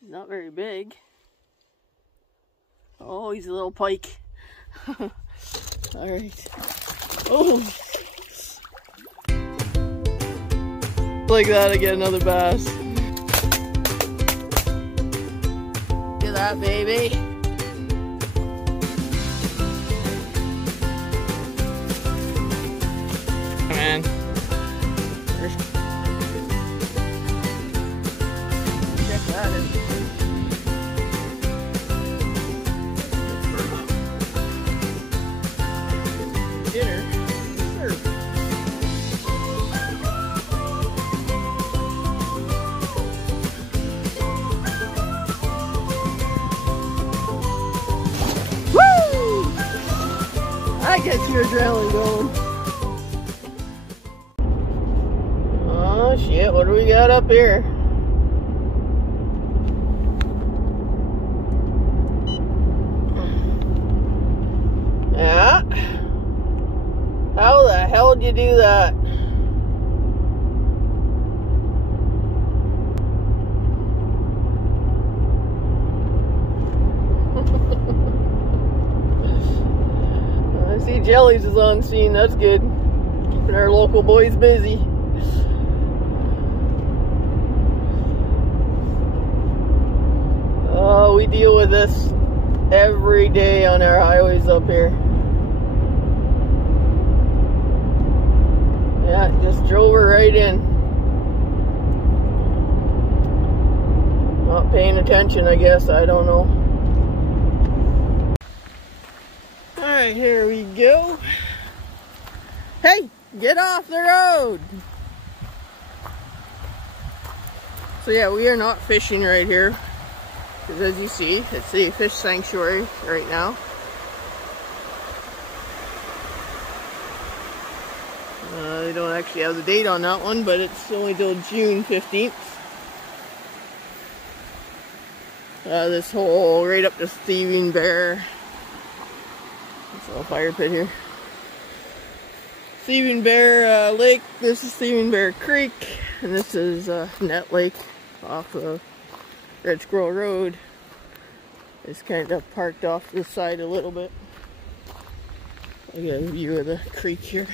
He's not very big. Oh, he's a little pike. Alright. Oh! Like that, I get another bass. Look at that, baby. Man. Check that out. Dinner. Served. Woo! That gets your adrenaline going. Oh shit, what do we got up here? Yeah. How the hell did you do that? I see Jellies is on scene, that's good. Keeping our local boys busy. Oh, we deal with this every day on our highways up here. Yeah, just drove her right in. Not paying attention, I guess. I don't know. Alright, here we go. Hey, get off the road! So yeah, we are not fishing right here. Because as you see, it's a fish sanctuary right now. They don't actually have the date on that one, but it's only till June 15th. This whole right up to Thieving Bear. It's a little fire pit here. Thieving Bear Lake. This is Thieving Bear Creek, and this is Net Lake off of Red Squirrel Road. It's kind of parked off to the side a little bit. I got a view of the creek here.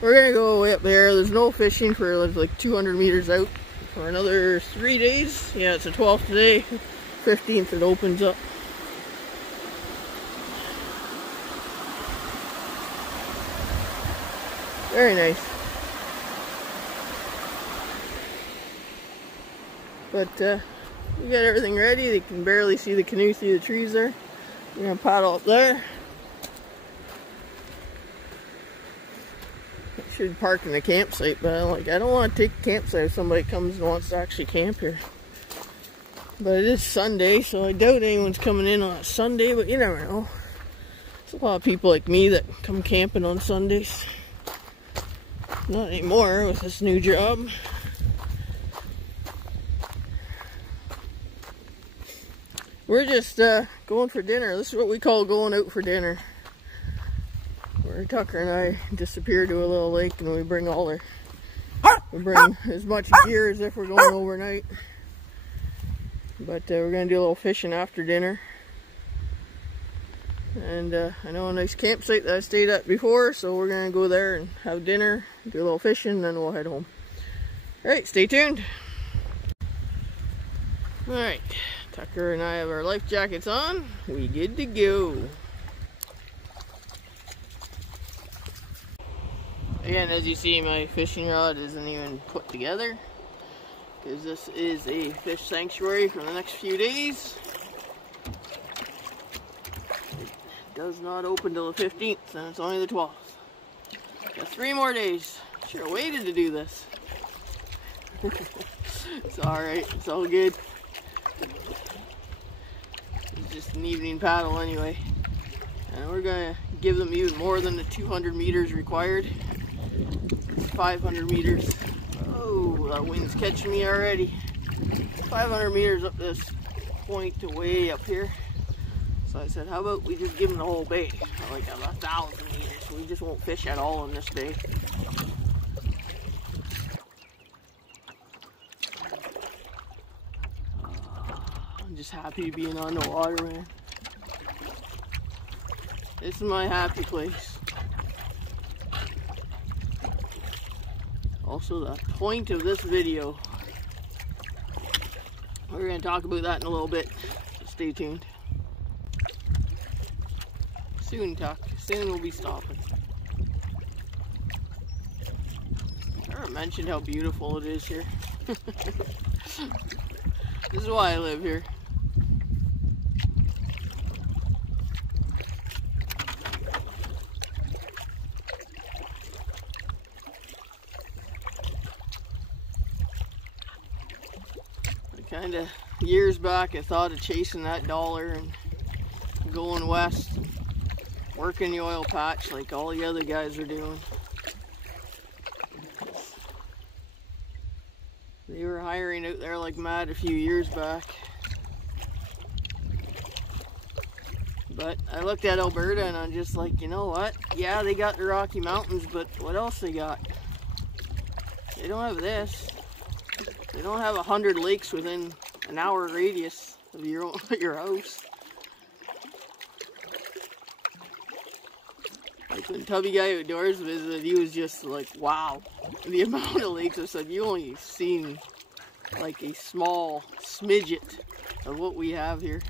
We're gonna go way up there. There's no fishing for like 200 meters out for another 3 days. Yeah, it's the 12th today. 15th it opens up. Very nice. But we got everything ready. They can barely see the canoe through the trees there. We're gonna paddle up there. I should park in the campsite, but I don't want to take a campsite if somebody comes and wants to actually camp here. But it is Sunday, so I doubt anyone's coming in on a Sunday, but you never know. There's a lot of people like me that come camping on Sundays. Not anymore with this new job. We're just going for dinner. This is what we call going out for dinner. Where Tucker and I disappear to a little lake and we bring as much gear as if we're going overnight. But we're going to do a little fishing after dinner. And I know a nice campsite that I stayed at before, so we're going to go there and have dinner, do a little fishing, and then we'll head home. Alright, stay tuned. Alright, Tucker and I have our life jackets on. We good to go. Again, as you see, my fishing rod isn't even put together because this is a fish sanctuary for the next few days. It does not open till the 15th, and it's only the 12th. Got 3 more days. Should have waited to do this. It's alright, it's all good. It's just an evening paddle anyway. And we're gonna give them even more than the 200 meters required. 500 meters. Oh, that wind's catching me already. 500 meters up this point to way up here. So I said, how about we just give them the whole bay? Like 1,000 meters. So we just won't fish at all in this bay. I'm just happy being on the water, man. This is my happy place. Also, the point of this video. We're going to talk about that in a little bit. So stay tuned. Soon, Tuck. Soon we'll be stopping. I never mentioned how beautiful it is here. This is why I live here. Kind of years back I thought of chasing that dollar and going west, working the oil patch like all the other guys are doing. They were hiring out there like mad a few years back. But I looked at Alberta and I'm just like, you know what? Yeah, they got the Rocky Mountains, but what else they got? They don't have this. They don't have 100 lakes within an hour radius of your house. Like when Tubby Guy Outdoors visited, he was just like, wow. The amount of lakes, I said, you only seen like a small smidget of what we have here.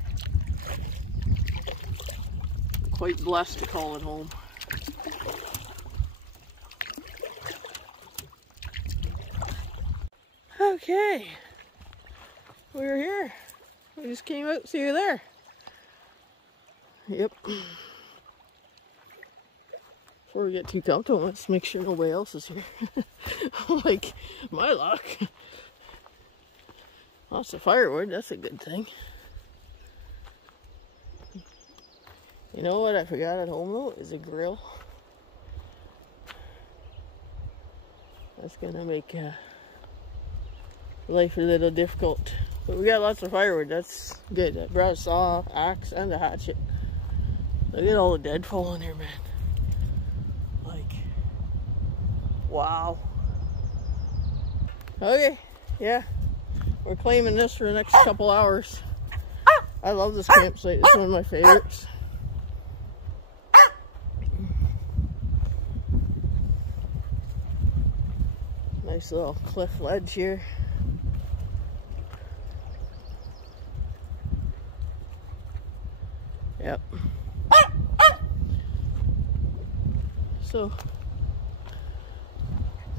I'm quite blessed to call it home. Okay, we're here. We just came out, see you there. Yep. Before we get too comfortable, let's make sure nobody else is here. Like, my luck. Lots of firewood, that's a good thing. You know what I forgot at home though, is a grill. That's gonna make life a little difficult, but we got lots of firewood. That's good. I brought a saw, axe, and a hatchet. Look at all the deadfall in here, man. Like, wow. Okay, yeah, we're claiming this for the next couple hours. I love this campsite. It's one of my favorites. Nice little cliff ledge here. Yep. So,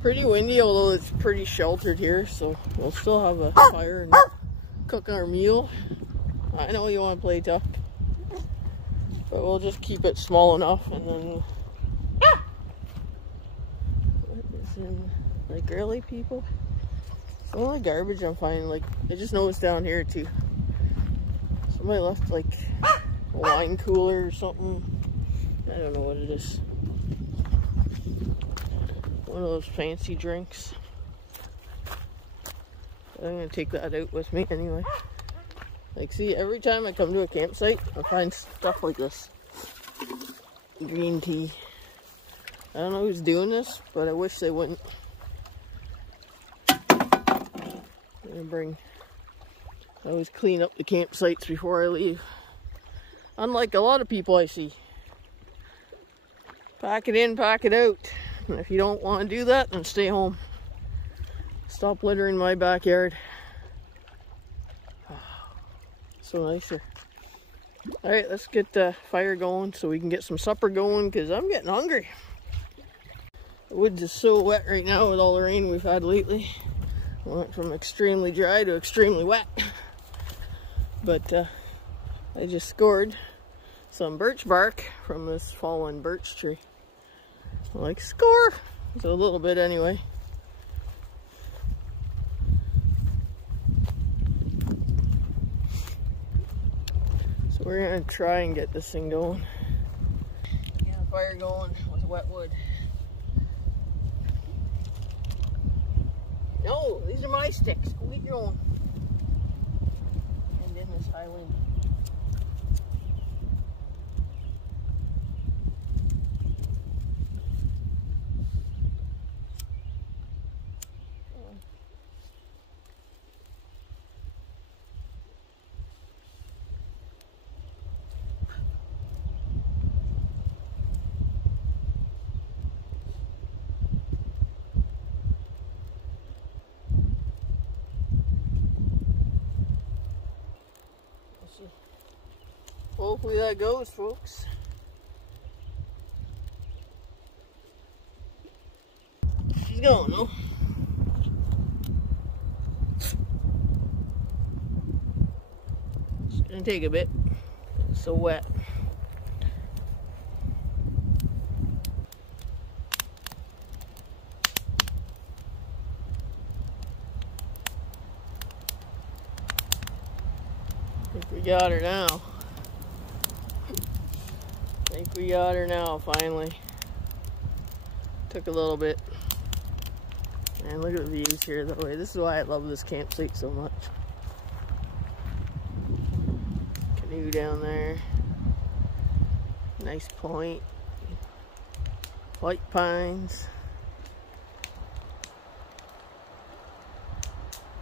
pretty windy, although it's pretty sheltered here, so we'll still have a fire and cook our meal. I know you want to play Tuck, but we'll just keep it small enough, and then... What is in... Like, really, people? Some of the garbage I'm finding, like, I just noticed down here, too. Somebody left, like... a wine cooler or something. I don't know what it is. One of those fancy drinks. But I'm gonna take that out with me anyway. Like, see, every time I come to a campsite, I find stuff like this. Green tea. I don't know who's doing this, but I wish they wouldn't. I'm gonna I always clean up the campsites before I leave. Unlike a lot of people I see. Pack it in, pack it out. And if you don't want to do that, then stay home. Stop littering my backyard. So nice here. Alright, let's get the fire going so we can get some supper going, because I'm getting hungry. The woods is so wet right now with all the rain we've had lately. Went from extremely dry to extremely wet. But I just scored some birch bark from this fallen birch tree. Like, score! It's a little bit anyway. So we're gonna try and get this thing going. Get a fire going with wet wood. No, these are my sticks. Go get your own. And in this high wind. hopefully that goes, folks. She's going though. It's gonna take a bit. It's so wet. I think we got her now. I think we got her now, finally. Took a little bit. And look at the views here that way. This is why I love this campsite so much. Canoe down there. Nice point. White pines.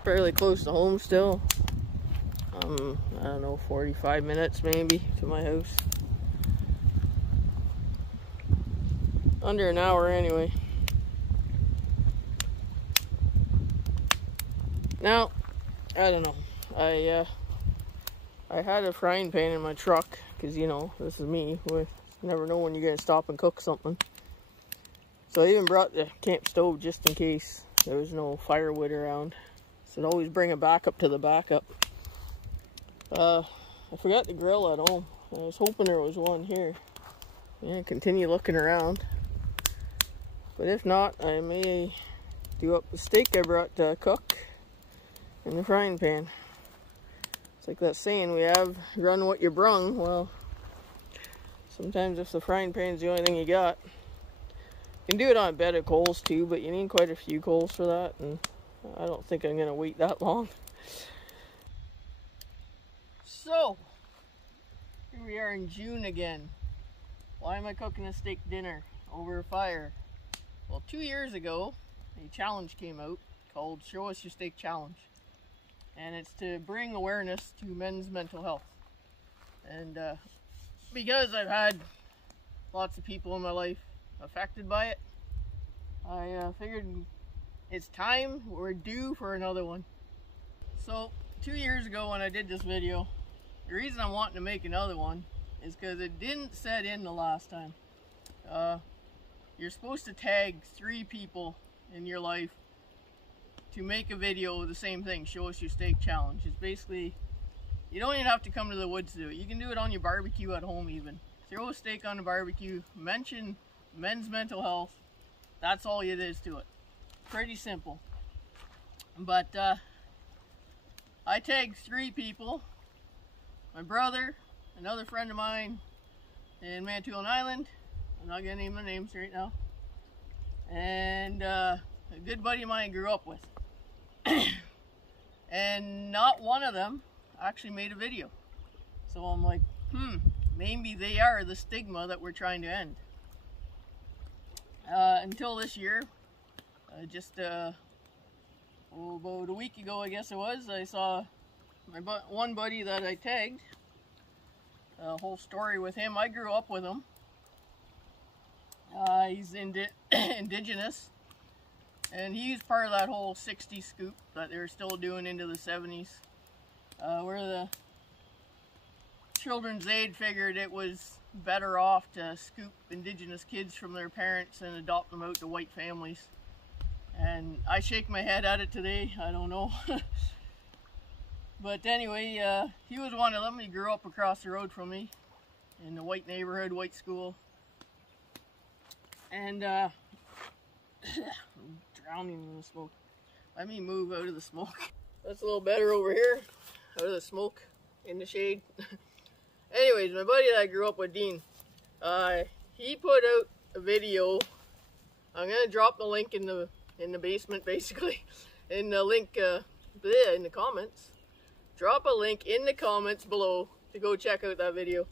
Fairly close to home still. I don't know, 45 minutes maybe to my house. Under an hour anyway. Now, I don't know. I had a frying pan in my truck because, you know, this is me. We never know when you're gonna stop and cook something. So I even brought the camp stove just in case there was no firewood around. So I'd always bring a backup to the backup. I forgot the grill at home. I was hoping there was one here. Yeah, continue looking around. But if not, I may do up the steak I brought to cook in the frying pan. It's like that saying, we have run what you brung. Well, sometimes if the frying pan's the only thing you got. You can do it on a bed of coals too, but you need quite a few coals for that, and I don't think I'm gonna wait that long. So, here we are in June again. Why am I cooking a steak dinner over a fire? Well, 2 years ago, a challenge came out called Show Us Your Steak Challenge. And it's to bring awareness to men's mental health. And because I've had lots of people in my life affected by it, I figured it's time, we're due for another one. So 2 years ago when I did this video, the reason I'm wanting to make another one is because it didn't set in the last time. You're supposed to tag 3 people in your life to make a video of the same thing, Show Us Your Steak Challenge. It's basically, you don't even have to come to the woods to do it. You can do it on your barbecue at home even. Throw a steak on the barbecue, mention men's mental health. That's all it is to it. Pretty simple. But I tagged 3 people. My brother, another friend of mine in Manitoulin Island. I'm not gonna name their names right now. And a good buddy of mine I grew up with. And not one of them actually made a video. So I'm like, maybe they are the stigma that we're trying to end. Until this year, just about a week ago I guess it was, I saw my one buddy that I tagged. A whole story with him. I grew up with him. He's indigenous, and he's part of that whole 60s scoop that they're still doing into the 70s, where the Children's Aid figured it was better off to scoop indigenous kids from their parents and adopt them out to white families. And I shake my head at it today. I don't know. But anyway, he was one of them. He grew up across the road from me in the white neighborhood, white school. And I'm drowning in the smoke. Let me move out of the smoke. That's a little better over here, out of the smoke, in the shade. Anyways, my buddy that I grew up with, Dean, he put out a video. I'm gonna drop the link in the basement, basically, in the link in the comments. Drop a link in the comments below to go check out that video.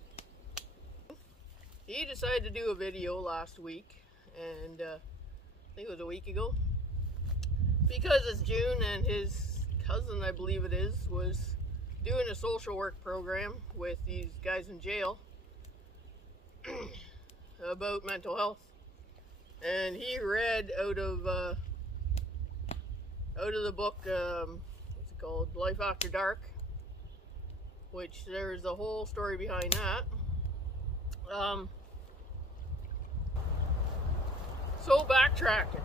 He decided to do a video last week, and I think it was a week ago, because it's June and his cousin, I believe it is, was doing a social work program with these guys in jail about mental health. And he read out of the book, what's it called, Life After Dark. which there's a whole story behind that. So backtracking,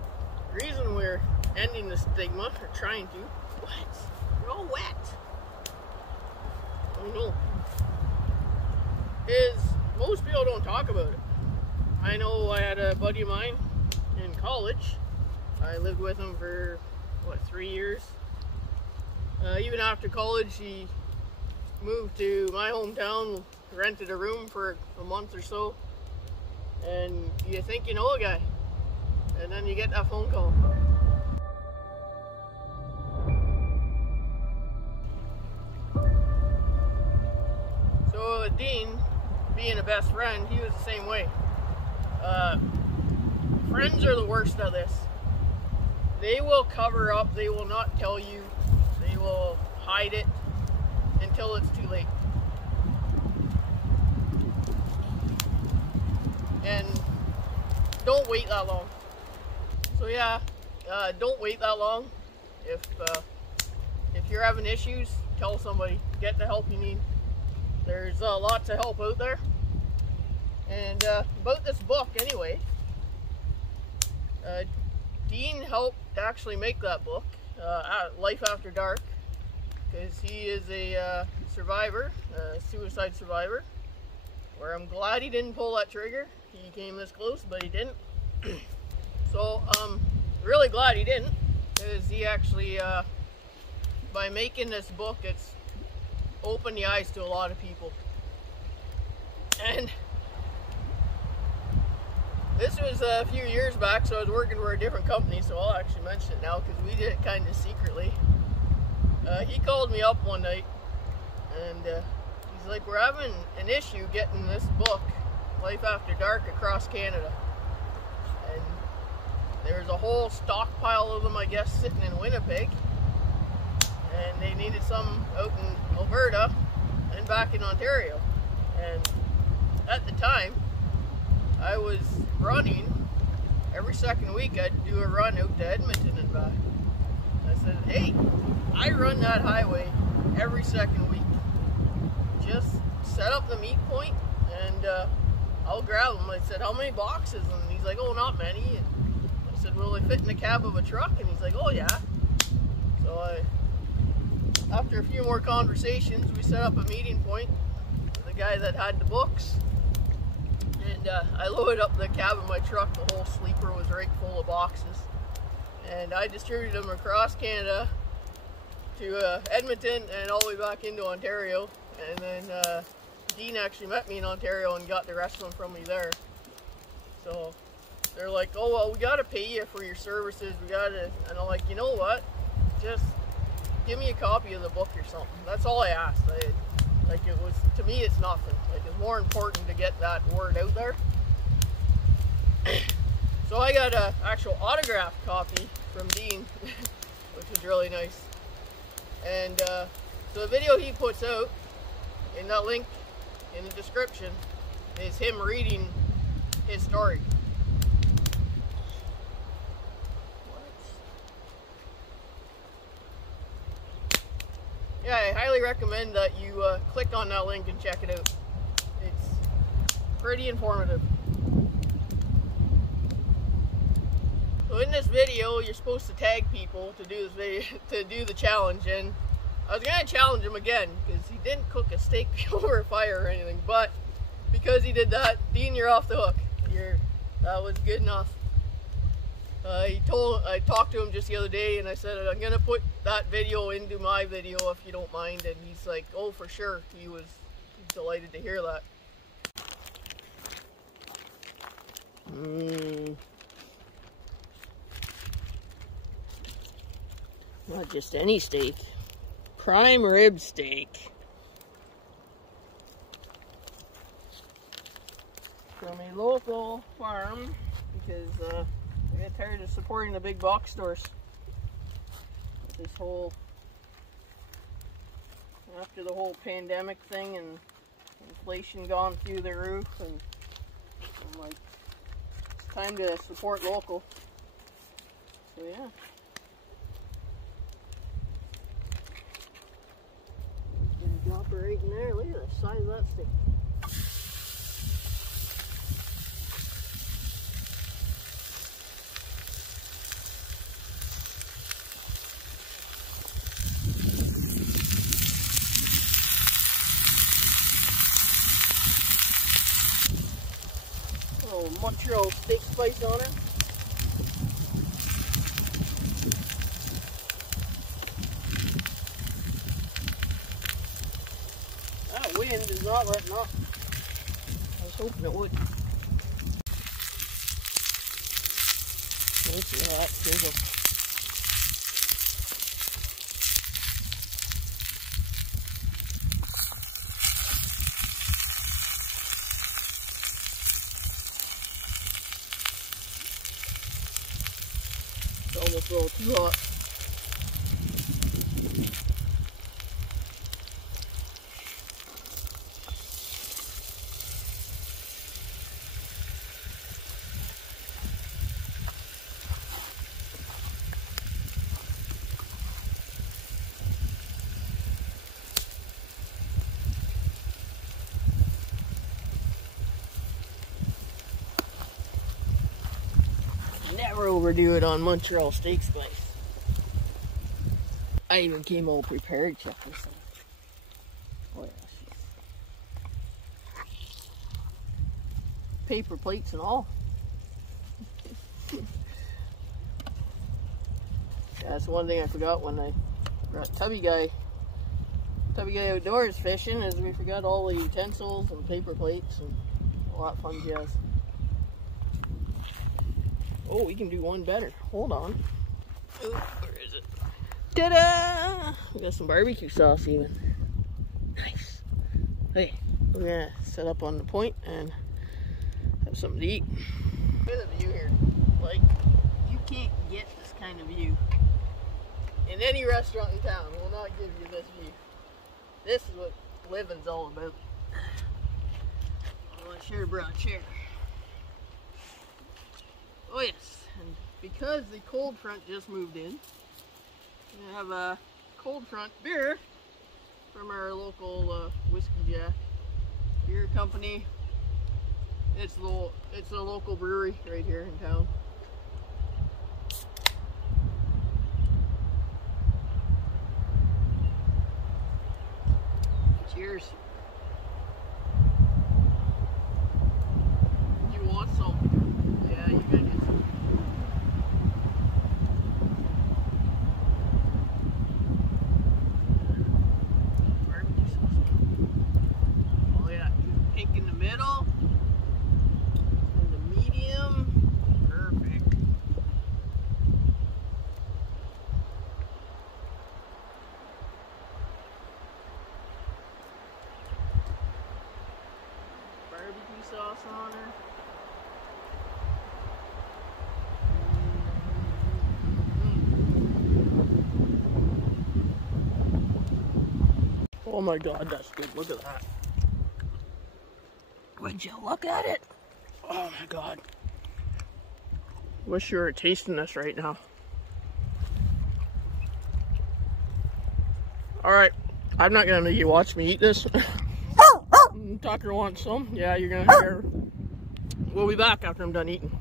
the reason we're ending the stigma, or trying to, you're all wet. Oh no. Is most people don't talk about it. I know I had a buddy of mine in college. I lived with him for, what, 3 years? Even after college, he moved to my hometown, rented a room for a month or so, and you think you know a guy, and then you get that phone call. So Dean, being a best friend, he was the same way. Friends are the worst at this. They will cover up, they will not tell you, they will hide it until it's too late. And don't wait that long. So yeah, don't wait that long. If you're having issues, tell somebody, get the help you need. There's lots of help out there. And about this book anyway, Dean helped actually make that book, Life After Dark, because he is a survivor, a suicide survivor, where I'm glad he didn't pull that trigger. He came this close, but he didn't. So really glad he didn't, because he actually, by making this book, it's opened the eyes to a lot of people. And this was a few years back, so I was working for a different company, so I'll actually mention it now because we did it kind of secretly. He called me up one night, and he's like, we're having an issue getting this book, Life After Dark, across Canada. And there's a whole stockpile of them, I guess, sitting in Winnipeg. And they needed some out in Alberta and back in Ontario. And at the time, I was running. Every second week I'd do a run out to Edmonton and back. I said, hey, I run that highway every second week. Just set up the meet point and I'll grab them. I said, how many boxes? And he's like, oh, not many. And I said, will they fit in the cab of a truck? And he's like, oh yeah. So after a few more conversations, we set up a meeting point with the guy that had the books. And I loaded up the cab of my truck. The whole sleeper was right full of boxes. And I distributed them across Canada to Edmonton and all the way back into Ontario. And then Dean actually met me in Ontario and got the rest of them from me there. So they're like, oh, well, we got to pay you for your services. We got to, and I'm like, you know what? Just give me a copy of the book or something. That's all I asked. Like, it was, to me, it's nothing. Like, it's more important to get that word out there. So I got an actual autographed copy from Dean, which was really nice. And so the video he puts out, in that link in the description, is him reading his story. Yeah, I highly recommend that you click on that link and check it out. It's pretty informative. So in this video, you're supposed to tag people to do this video, to do the challenge, and I was gonna challenge him again because he didn't cook a steak over a fire or anything. But because he did that, Dean, you're off the hook. That was good enough. I talked to him just the other day, and I said I'm gonna put that video into my video if you don't mind. And he's like, "Oh, for sure." He was delighted to hear that. Not just any steak. Prime rib steak. From a local farm, because I get tired of supporting the big box stores. This whole, after the whole pandemic thing and inflation gone through the roof, and I'm like, it's time to support local. So yeah. Drop paper right in there. Look at the size of that stick. Oh, Montreal steak spice on it. That wind is not letting up. I was hoping it would. Look at that sizzle. It's almost a little too hot. Never overdo it on Montreal steak spice. I even came all prepared. Check this out. Oh yeah, paper plates and all. That's one thing I forgot when I brought Tubby Guy Outdoors fishing, is we forgot all the utensils and paper plates and all that fun jazz. Oh, we can do one better. Hold on. Oh, where is it? Ta-da! We got some barbecue sauce even. Nice. Hey, we're gonna set up on the point and have something to eat. Look at the view here. Like, you can't get this kind of view in any restaurant in town. Will not give you this view. This is what living's all about. Oh, I sure brought a chair. Oh yes, and because the cold front just moved in, we have a cold front beer from our local Whiskey Jack beer company. It's a local brewery right here in town. Cheers. You want some? Yeah, you gotta get some. Barbecue sauce. Oh yeah, pink in the middle. And the medium. Perfect. Barbecue sauce on her. Oh my god, that's good. Look at that. Would you look at it? Oh my god. Wish you were tasting this right now. Alright, I'm not gonna make you watch me eat this. Tucker wants some. Yeah, you're gonna hear. We'll be back after I'm done eating.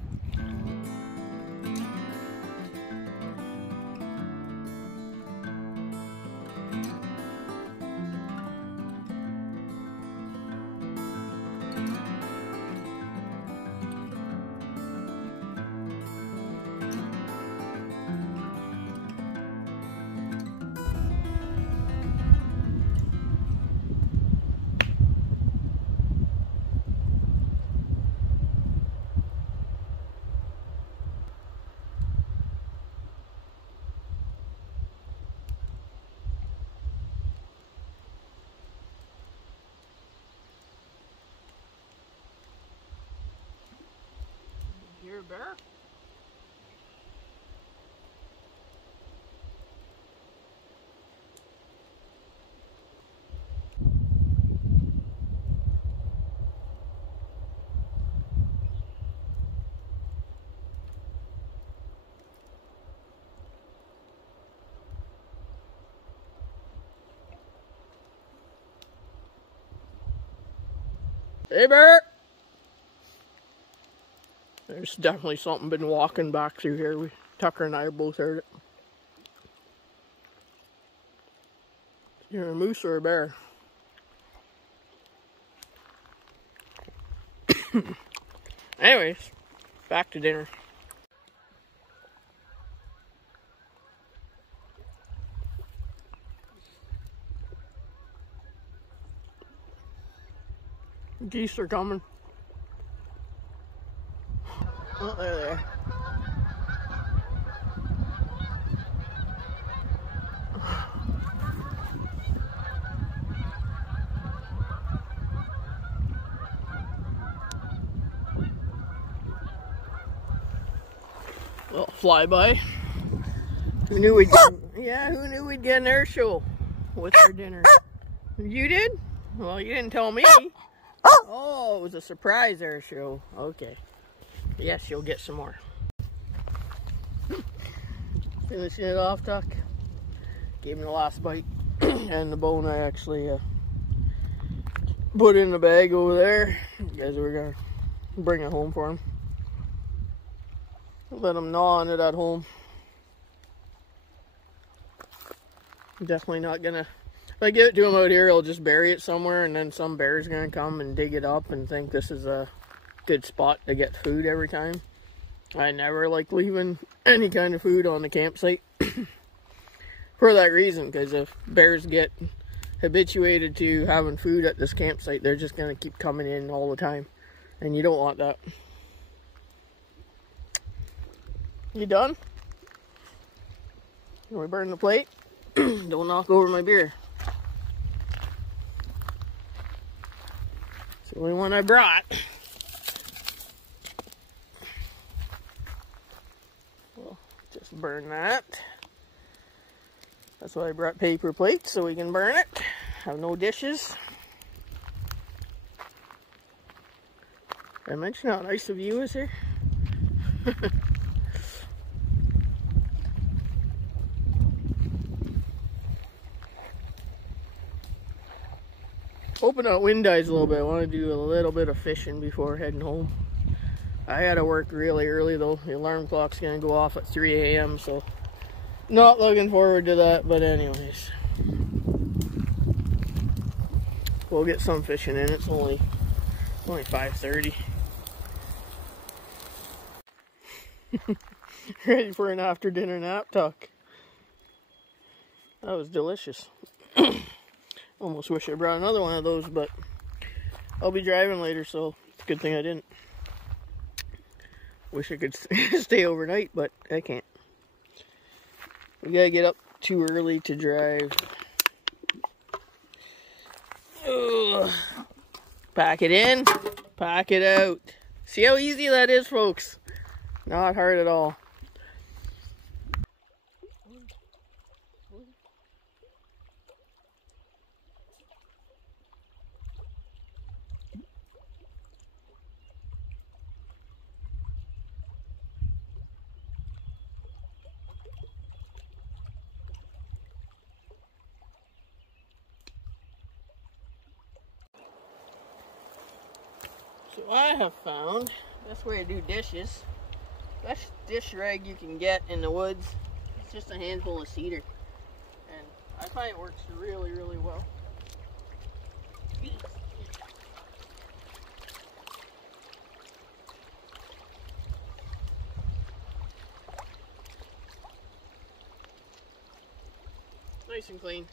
You're a bear? Hey, Bear! There's definitely something been walking back through here. Tucker and I both heard it. You're a moose or a bear? Anyways, back to dinner. Geese are coming. Oh, they're there. Well, flyby. Who knew we'd who knew we'd get an air show with our dinner? You did? Well, you didn't tell me. Oh, it was a surprise air show. Okay. Yes, you'll get some more. Finishing it off, Tuck. Gave him the last bite. And the bone I actually put in the bag over there. You guys were going to bring it home for him. Let him gnaw on it at home. Definitely not gonna, if I give it to him out here, he'll just bury it somewhere, and then some bear's gonna come and dig it up and think this is a good spot to get food every time. I never like leaving any kind of food on the campsite for that reason, because if bears get habituated to having food at this campsite, they're just gonna keep coming in all the time, and you don't want that. You done? Can we burn the plate? Don't knock over my beer. It's the only one I brought. Well, just burn that. That's why I brought paper plates, so we can burn it. Have no dishes. Did I mention how nice the view is here? Hoping that wind dies a little bit. I want to do a little bit of fishing before heading home. I had to work really early though. The alarm clock's going to go off at 3 a.m. so not looking forward to that, but anyways. We'll get some fishing in. It's only 5:30. Ready for an after dinner nap, Tuck. That was delicious. Almost wish I brought another one of those, but I'll be driving later, so it's a good thing I didn't. Wish I could stay overnight, but I can't. We gotta get up too early to drive. Ugh. Pack it in, pack it out. See how easy that is, folks? Not hard at all. So I have found best way to do dishes. Best dish rag you can get in the woods. It's just a handful of cedar, and I find it works really, really well. Nice and clean,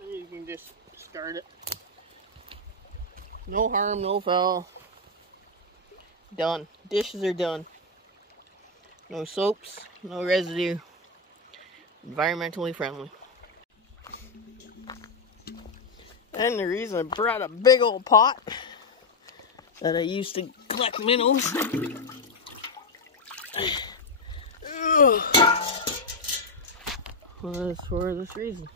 and you can just discard it. No harm, no foul. Done. Dishes are done. No soaps, no residue. Environmentally friendly. And the reason I brought a big old pot that I used to collect minnows. Was for this reason.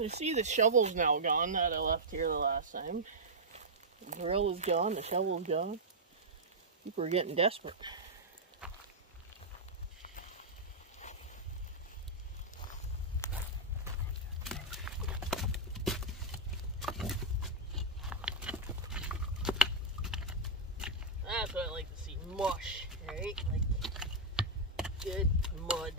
You see the shovel's now gone that I left here the last time. The drill is gone, the shovel's gone. People are getting desperate. That's what I like to see, mush, right? Like good mud.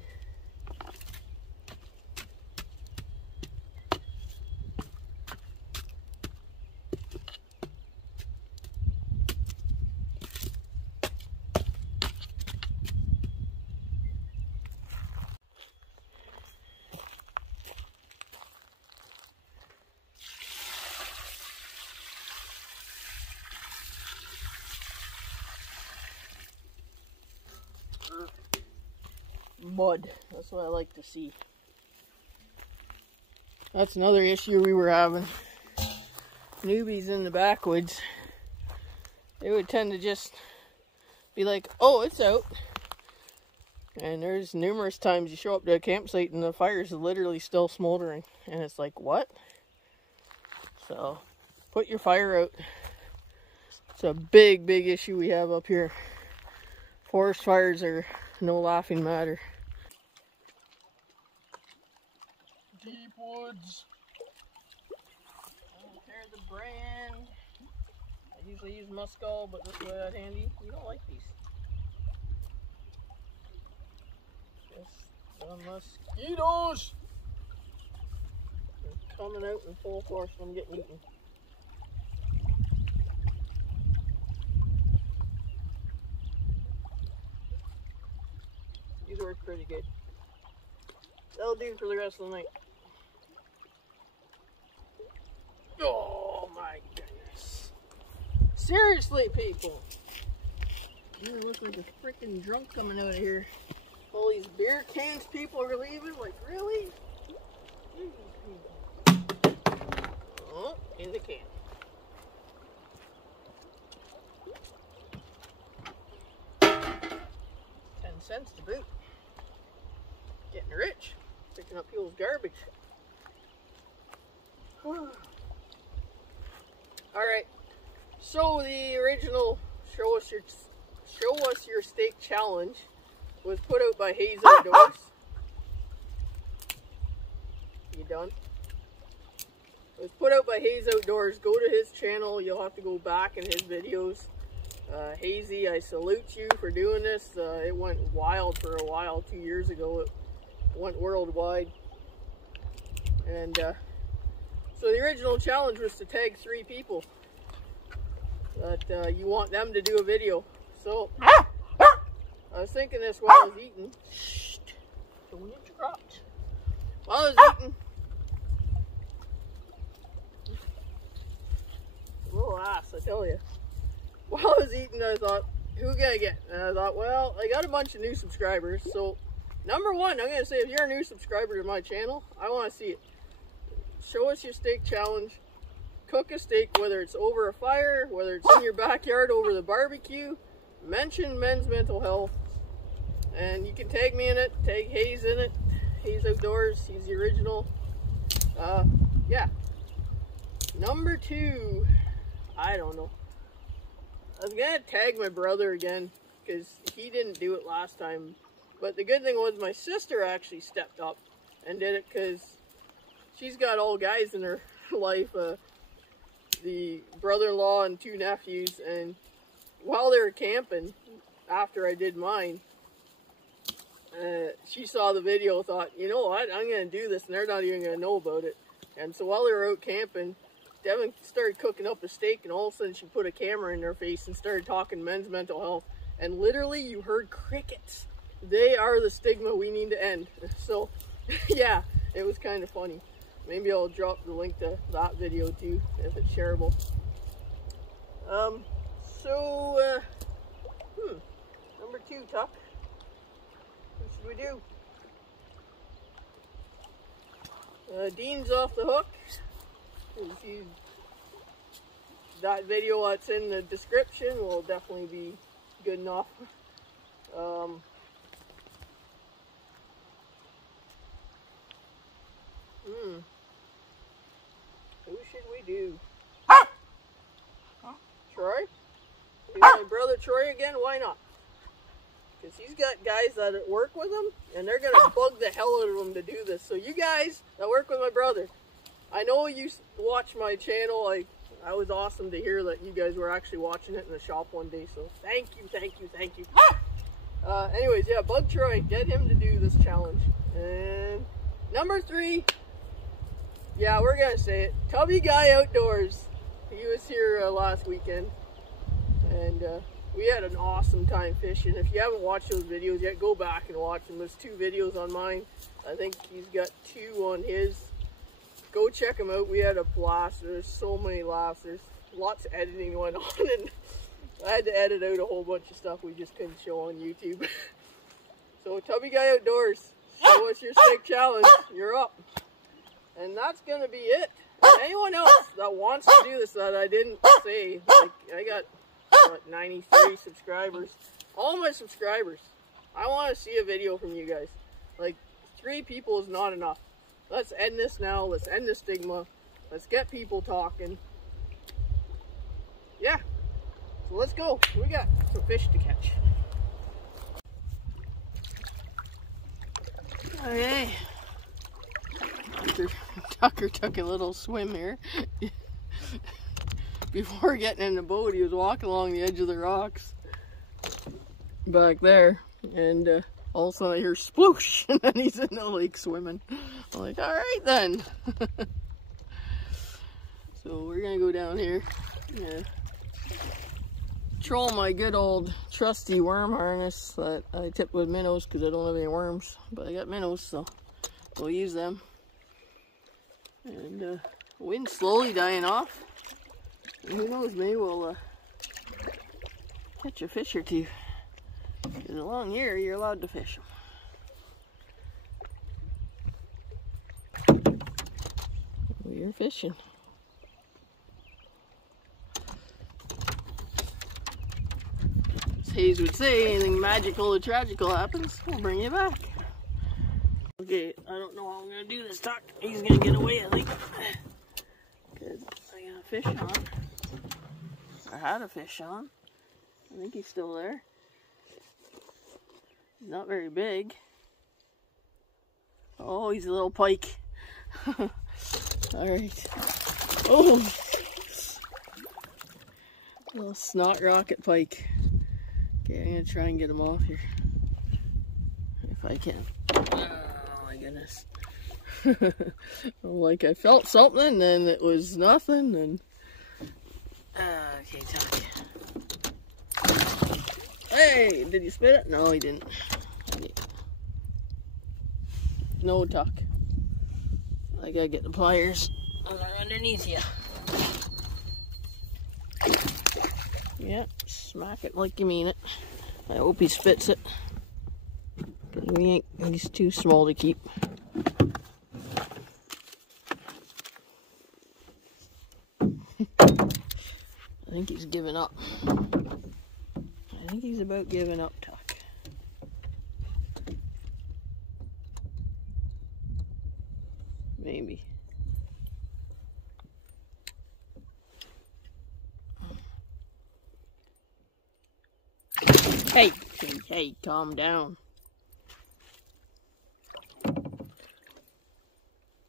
Mud. That's what I like to see. That's another issue we were having. Newbies in the backwoods, they would tend to just be like, oh, it's out. And there's numerous times you show up to a campsite and the fire's literally still smoldering. And it's like, what? So, put your fire out. It's a big, big issue we have up here. Forest fires are no laughing matter. Deep woods. I don't care the brand. I usually use Muscal, but this way that handy. We don't like these. Just the mosquitoes. They're coming out in full force when I'm getting eaten. These work pretty good. That'll do for the rest of the night. Oh my goodness. Seriously, people. You look like a freaking drunk coming out of here. All these beer cans people are leaving. Like, really? Oh, in the can. $0.10 to boot. Getting rich. Picking up people's garbage. Alright. So the original show us your steak challenge was put out by Hayes Outdoors. You done? It was put out by Hayes Outdoors. Go to his channel. You'll have to go back in his videos. Hazy, I salute you for doing this. It went wild for a while 2 years ago. It went worldwide. And so the original challenge was to tag 3 people that you want them to do a video. So I was thinking this while I was eating. Shh, don't interrupt. While I was eating, a little ass, I tell you. While I was eating, I thought, who can I get? And I thought, well, I got a bunch of new subscribers. So number one, I'm gonna say, if you're a new subscriber to my channel, I want to see it. Show us your steak challenge. Cook a steak, whether it's over a fire, whether it's in your backyard over the barbecue. Mention Men's Mental Health. And you can tag me in it, tag Hayes in it. Hayes Outdoors, he's the original. Yeah. Number 2, I don't know. I was gonna tag my brother again, because he didn't do it last time. But the good thing was my sister actually stepped up and did it, because she's got all guys in her life. The brother-in-law and 2 nephews, and while they were camping, after I did mine, she saw the video, thought, you know what, I'm going to do this, and they're not even going to know about it. And so while they were out camping, Devin started cooking up a steak, and all of a sudden she put a camera in their face and started talking men's mental health. And literally, you heard crickets. They are the stigma we need to end. So, yeah, it was kind of funny. Maybe I'll drop the link to that video too, if it's shareable. Number 2, Tuck. What should we do? Dean's off the hook. That video that's in the description will definitely be good enough. I do. Huh? Troy? You got my brother Troy again? Why not? Because he's got guys that work with him, and they're going to bug the hell out of him to do this. So you guys that work with my brother, I know you watch my channel. I was awesome to hear that you guys were actually watching it in the shop one day. So thank you, thank you, thank you. Anyways, yeah, bug Troy. Get him to do this challenge. And number 3, yeah, we're going to say it. Tubby Guy Outdoors. He was here last weekend. And we had an awesome time fishing. If you haven't watched those videos yet, go back and watch them. There's 2 videos on mine. I think he's got 2 on his. Go check them out. We had a blast. There's so many laughs. There's lots of editing going on, and I had to edit out a whole bunch of stuff we just couldn't show on YouTube. So Tubby Guy Outdoors, show us your steak challenge. You're up. And that's going to be it. And anyone else that wants to do this that I didn't say, like, I got 93 subscribers. All my subscribers, I want to see a video from you guys. Like, 3 people is not enough. Let's end this now. Let's end the stigma. Let's get people talking. Yeah. So let's go. We got some fish to catch. Okay. Tucker took a little swim here. Before getting in the boat, he was walking along the edge of the rocks back there, and all of a sudden I hear sploosh, and then he's in the lake swimming. I'm like, all right then. So we're gonna go down here, troll my good old trusty worm harness that I tipped with minnows because I don't have any worms, but I got minnows, so we'll use them. And wind's slowly dying off. And who knows, maybe we'll catch a fish or 2. Because along here, you're allowed to fish them. We're fishing. As Hayes would say, anything magical or tragical happens, we'll bring you back. Okay, I don't know how I'm going to do this, Tuck. He's going to get away, I think. Because I got a fish on. I had a fish on. I think he's still there. He's not very big. Oh, he's a little pike. Alright. Oh! Little snot rocket pike. Okay, I'm going to try and get him off here. If I can. Oh my goodness. Like I felt something and it was nothing, and okay, Tuck. Hey, did you spit it? No, he didn't. No, Tuck. I gotta get the pliers underneath you. Yeah, smack it like you mean it. I hope he spits it. Cause he's too small to keep. I think he's giving up. I think he's about giving up, Tuck. Maybe. Hey, hey, hey, calm down.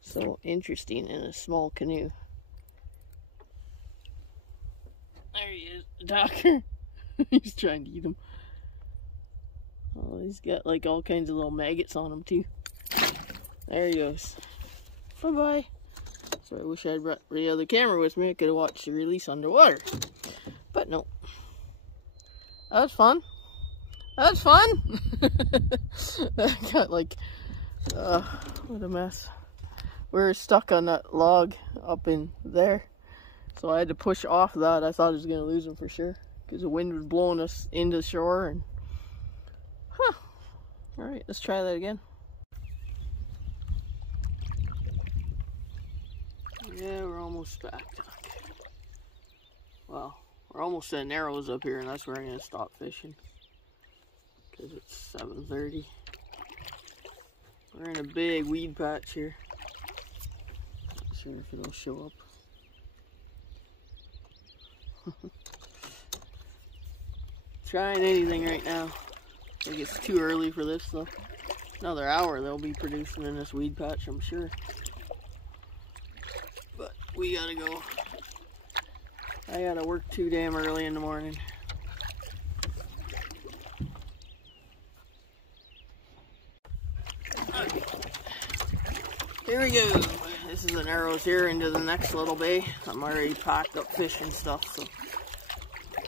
So interesting in a small canoe. There he is, the doctor. He's trying to eat him. Oh, he's got like all kinds of little maggots on him too. There he goes. Bye-bye. So I wish I had brought the other camera with me. I could have watched the release underwater. But no. That was fun. That was fun. I got like, what a mess. We were stuck on that log up in there. So I had to push off that. I thought I was going to lose him for sure. Because the wind was blowing us into the shore. And, Alright, let's try that again. Yeah, we're almost back. Well, we're almost at Narrows up here, and that's where I'm going to stop fishing. Because it's 7:30. We're in a big weed patch here. Not sure if it'll show up. Trying anything right now. I think it's too early for this though. Another hour they'll be producing in this weed patch, I'm sure. But we gotta go. I gotta work too damn early in the morning. Okay. Here we go. This is the Narrows here into the next little bay. I'm already packed up fish and stuff, so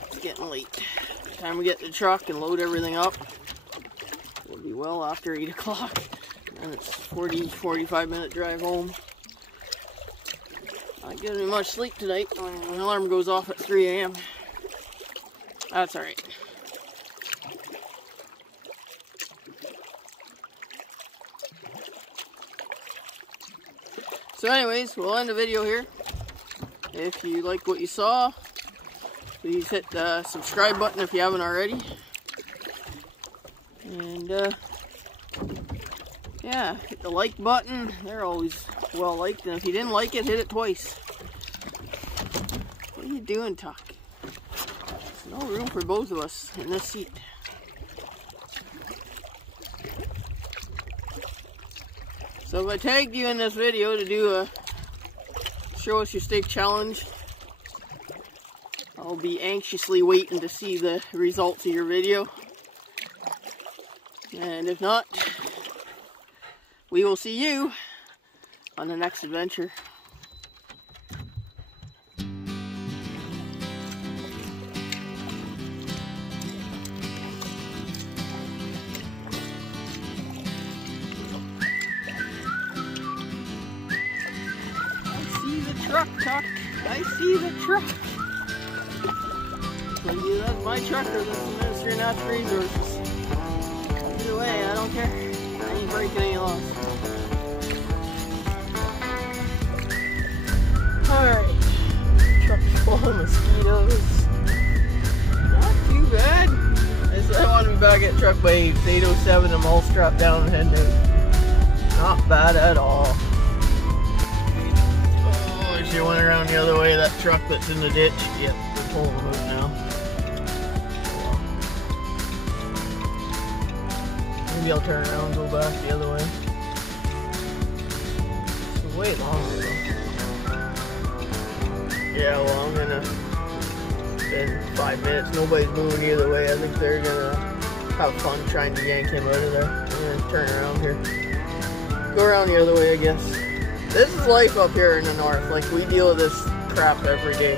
it's getting late. By the time we get the truck and load everything up, it'll be well after 8 o'clock. And it's 40-45 minute drive home. Not getting me much sleep tonight. My alarm goes off at 3 a.m. That's alright. So anyways, we'll end the video here. If you like what you saw, please hit the subscribe button if you haven't already. And yeah, hit the like button. They're always well liked. And if you didn't like it, hit it twice. What are you doing, Tuck? There's no room for both of us in this seat. So if I tagged you in this video to do a show us your steak challenge, I'll be anxiously waiting to see the results of your video. And if not, we will see you on the next adventure. Truck, Tuck. I see the truck. So that's my truck or the Ministry of Natural Resources. Either way, I don't care. I ain't breaking any laws. Alright. Truck's full of mosquitoes. Not too bad. I said I want to be back at truck by 8:07. I'm all strapped down and heading out. Not bad at all. You went around the other way, that truck that's in the ditch. Yep, we're pulling them out now. Maybe I'll turn around and go back the other way. It's way longer though. Yeah, well, I'm gonna spend 5 minutes. Nobody's moving either way. I think they're gonna have fun trying to yank him out of there. I'm gonna turn around here. Go around the other way, I guess. This is life up here in the north. Like, we deal with this crap every day.